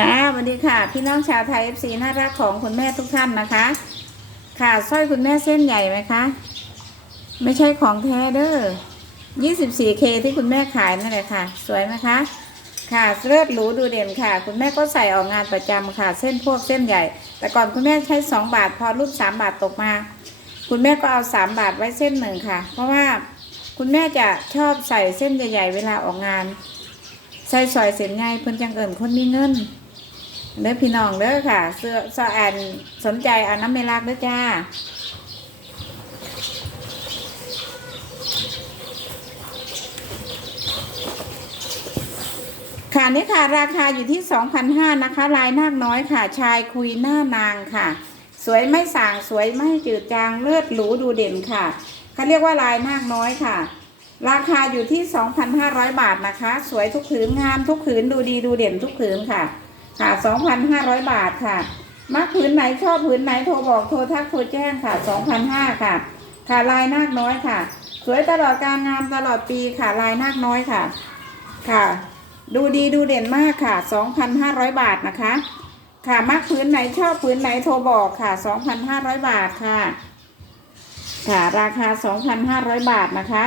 ค่ะสวัสดีค่ะ พี่น้องชาวไทยเอฟซีน่ารักของคุณแม่ทุกท่านนะคะ ค่ะสร้อยคุณแม่เส้นใหญ่ไหมคะ ไม่ใช่ของแท้เด้อ 24K ที่คุณแม่ขายนั่นแหละค่ะ สวยไหมคะ ค่ะเลือดหรูดูเด่นค่ะ คุณแม่ก็ใส่ออกงานประจำค่ะ เส้นพวกเส้นใหญ่ แต่ก่อนคุณแม่ใช้2บาท พอรุ่น3บาทตกมา คุณแม่ก็เอา3บาทไว้เส้นหนึ่งค่ะ เพราะว่าคุณแม่จะชอบใส่เส้นใหญ่ ๆ เวลาออกงาน ใส่ซอยเส้นใหญ่เพิ่นจังเอิญคนมีเงิน เด้อพี่น้องเด้อค่ะ เสื้อซอแอนสนใจเอาน้ำเมลักเด้อจ้าค่ะนี่ค่ะ ราคาอยู่ที่ 2,500นะคะ ลายนาคน้อยค่ะ ชายคุยหน้านางค่ะ สวยไม่สางสวยไม่จืดจางเลือดหรูดูเด่นค่ะเขาเรียกว่าลายนาคน้อยค่ะ ราคาอยู่ที่ 2,500 บาทนะคะ สวยทุกผืนงามทุกผืนดูดีดูเด่นทุกผืนค่ะ ค่ะ2,500บาทค่ะ มักผืนไหนชอบผืนไหนโทรบอกโทรทักโทรแจ้งค่ะ2,500ค่ะ ค่ะลายนาคน้อยค่ะ สวยตลอดการงามตลอดปีค่ะลายนาคน้อยค่ะ ค่ะ ดูดีดูเด่นมากค่ะ2,500บาทนะคะ ค่ะมักผืนไหนชอบผืนไหนโทรบอกค่ะ2,500บาทค่ะ ค่ะราคา2,500บาทนะคะ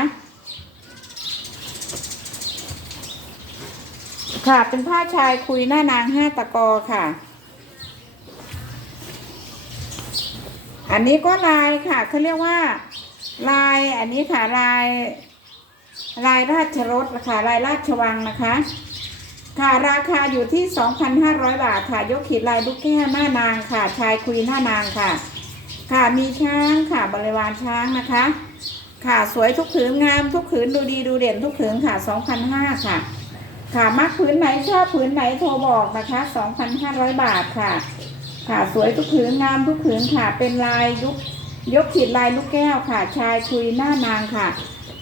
ค่ะเป็นผ้าชายคุยหน้านางห้าตะกอค่ะ อันนี้ก็ลายค่ะเขาเรียกว่า ลายอันนี้ค่ะลาย ลายราชรถค่ะลายราชวังนะคะ ค่ะราคาอยู่ที่ 2,500 บาทค่ะ ยกขีดลายลูกแก้วหน้านางค่ะ ชายคุยหน้านางค่ะ ค่ะมีช้างค่ะบริวารช้างนะคะ ค่ะสวยทุกผืนงามทุกผืนดูดีดูเด่นทุกผืนค่ะ2,500ค่ะ ค่ะมักผืนไหนชอบผืนไหนโทรบอกนะคะ2,500บาทค่ะ ค่ะสวยทุกผืนงามทุกผืนค่ะ เป็นลายยุกยกขีดลายลูกแก้วค่ะ ชายคุยหน้านางค่ะ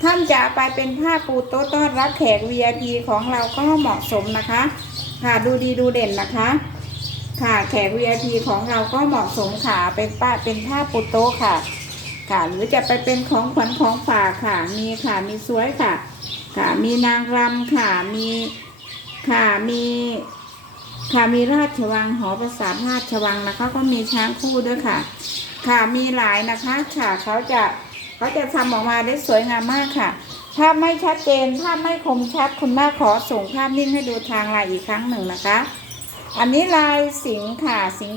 ท่านจะไปเป็นผ้าปูโต๊ะต้อนรับแขก VIP ของเราก็เหมาะสมนะคะ ค่ะดูดีดูเด่นนะคะ ค่ะแขก VIP ของเราก็เหมาะสมค่ะเป็นป้าเป็นผ้าปูโต๊ะค่ะ ค่ะหรือจะไปเป็นของขวัญของฝากค่ะ มีค่ะมีสวยค่ะ ค่ะมีนางรำค่ะมี ค่ะมีค่ะมีราชวังหอประสาทราชวังนะคะ ก็มีช้างคู่ด้วยค่ะ ค่ะมีหลายนะคะค่ะเขาจะเขาจะทำออกมาได้สวยงามมากค่ะภาพไม่ชัดเจนภาพไม่คมชัดคุณแม่ขอส่งภาพนิ่งให้ดูทางไลน์อีกครั้งหนึ่งนะคะ อันนี้ลายสิงค่ะสิง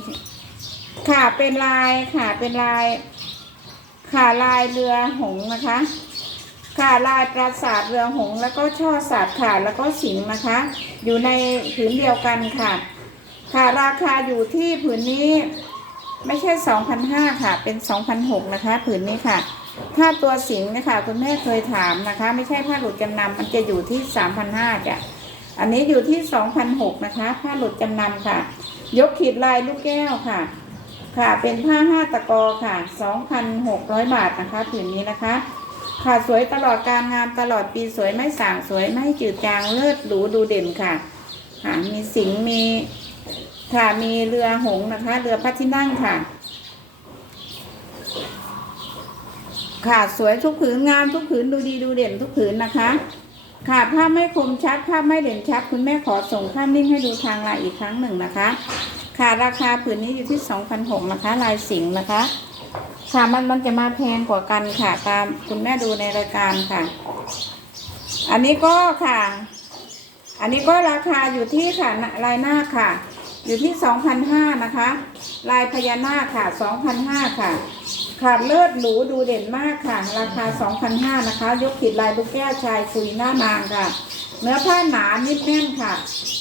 ค่ะเป็นลายค่ะเป็นลายค่ะลายเรือหงนะคะ ค่ะลายปราสาทเรือหงแล้วก็ช่อสัตว์ค่ะแล้วก็สิงห์นะคะ อยู่ในผืนเดียวกันค่ะ ค่ะราคาอยู่ที่ผืนนี้ไม่ใช่2,500ค่ะ เป็น2,600นหกนะคะ ผืนนี้ค่ะถ้าตัวสิงห์นะคะคุณแม่เคยถามนะคะ ไม่ใช่ผ้าหลุดจำนำมันจะอยู่ที่3,500จ้ะอันนี้อยู่ที่2,600นหกนะคะ ผ้าหลุดจำนำค่ะ ยกขีดลายลูกแก้วค่ะ ค่ะเป็นผ้าห้าตะกอค่ะ2,600บาทนะคะผืนนี้นะคะ ค่ะสวยตลอดการงานตลอดปีสวยไม่สางสวยไม่จืดจางเลิศหรูดูเด่นค่ะค่ะมีสิงมีค่ะมีเรือหงนะคะ เรือพระที่นั่งค่ะ ค่ะสวยทุกผืนงามทุกผืนดูดีดูเด่นทุกผืนนะคะ ค่ะภาพไม่คมชัดภาพไม่เด่นชัด คุณแม่ขอส่งภาพนิ่งให้ดูทางไลน์อีกครั้งหนึ่งนะคะ ค่ะราคาผืนนี้อยู่ที่2,006นะคะลายสิงนะคะ ค่ะมันมันจะมาแพงกว่ากันค่ะ ตามคุณแม่ดูในรายการค่ะ อันนี้ก็ค่ะ อันนี้ก็ราคาอยู่ที่ค่ะลายหน้าค่ะ อยู่ที่2,005นห้านะคะ ลายพญานาคค่ะ2,005ค่ะค่ะเลิศหรูดูเด่นมากค่ะ ราคา2,005นห้านะคะ ยกขีดลายลูกแก้วชายคุยหน้านางค่ะ เนื้อผ้าหนานิดแน่นค่ะ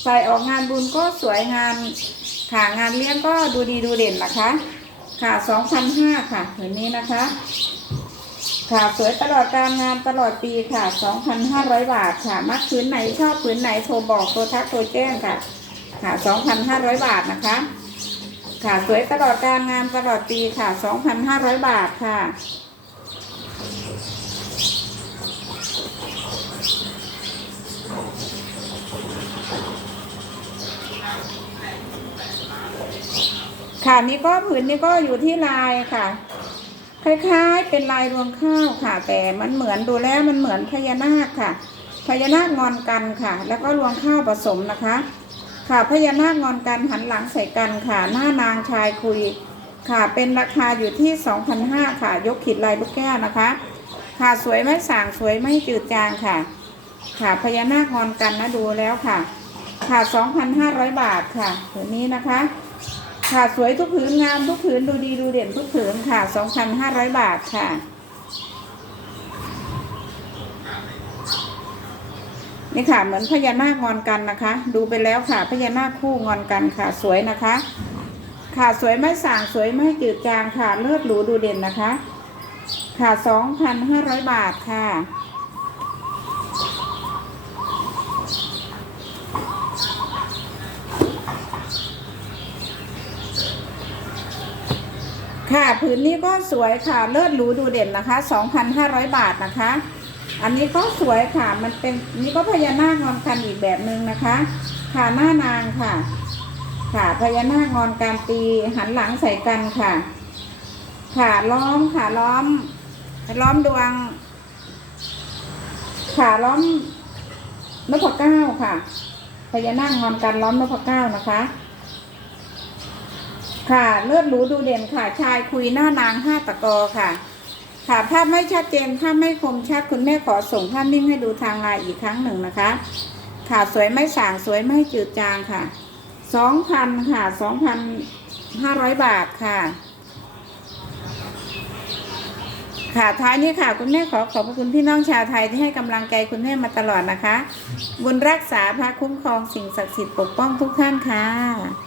ใส่ออกงานบุญก็สวยงามค่ะงานเลี้ยงก็ดูดีดูเด่นนะคะ ค่ะ2,005ค่ะผืนนี้นะคะ ค่ะสวยตลอดการงานตลอดปีค่ะ2,500บาทค่ะ มักผืนไหนชอบผืนไหนโทรบอกโทรทักโทรแจ้งค่ะ ค่ะ2,500บาทนะคะ ค่ะสวยตลอดการงานตลอดปีค่ะ2,500บาทค่ะ ค่ะนี่ก็ผืนนี้ก็อยู่ที่ลายค่ะ คล้ายๆ เป็นลายรวงข้าวค่ะ แต่มันเหมือนดูแล้วมันเหมือนพญานาคค่ะพญานาคงอนกันค่ะ แล้วก็รวงข้าวผสมนะคะ ค่ะพญานาคงอนกันหันหลังใส่กันค่ะ หน้านางชายคุยค่ะ เป็นราคาอยู่ที่2,500ค่ะ ยกขีดลายลูกแก้วนะคะ ค่ะสวยไม่สางสวยไม่จืดจางค่ะ ค่ะพญานาคงอนกันนะดูแล้วค่ะ ค่ะ2,500 บาทค่ะผืนนี้นะคะ ค่ะสวยทุกผืนงามทุกผืนดูดีดูเด่นทุกผืนค่ะ 2,500 บาทค่ะ นี่ค่ะเหมือนพญานาคงอนกันนะคะ ดูไปแล้วค่ะพญานาคคู่งอนกันค่ะ สวยนะคะ ค่ะสวยไม่ส่างสวยไม่จืดจางค่ะเลือดหรูดูเด่นนะคะ ค่ะ 2,500 บาทค่ะ ค่ะผืนนี้ก็สวยค่ะเลิศหรูดูเด่นนะคะ 2,500 บาทนะคะ อันนี้ก็สวยค่ะมันเป็นนี่ก็พญานาคงอนกันอีกแบบหนึ่งนะคะ ค่ะหน้านางค่ะ ค่ะพญานาคงอนการตีหันหลังใส่กันค่ะ ค่ะล้อมค่ะล้อม ล้อมดวง ค่ะล้อมนพเก้าค่ะพญานาคงอนกันล้อมนพเก้านะคะ ค่ะ เลือดหรูดูเด่นค่ะ ชายคุยหน้านางห้าตะกอค่ะ ค่ะภาพไม่ชัดเจนภาพไม่คมชัดคุณแม่ขอส่งภาพนิ่งให้ดูทางไลน์อีกครั้งหนึ่งนะคะ ค่ะสวยไม่สางสวยไม่จืดจางค่ะสองพันค่ะสองพันห้าร้อยบาทค่ะ ค่ะท้ายนี้ค่ะ คุณแม่ขอขอบพระคุณพี่น้องชาวไทยที่ให้กำลังใจคุณแม่มาตลอดนะคะ บุญรักษาพระคุ้มครองสิ่งศักดิ์สิทธิ์ปกป้องทุกท่านค่ะ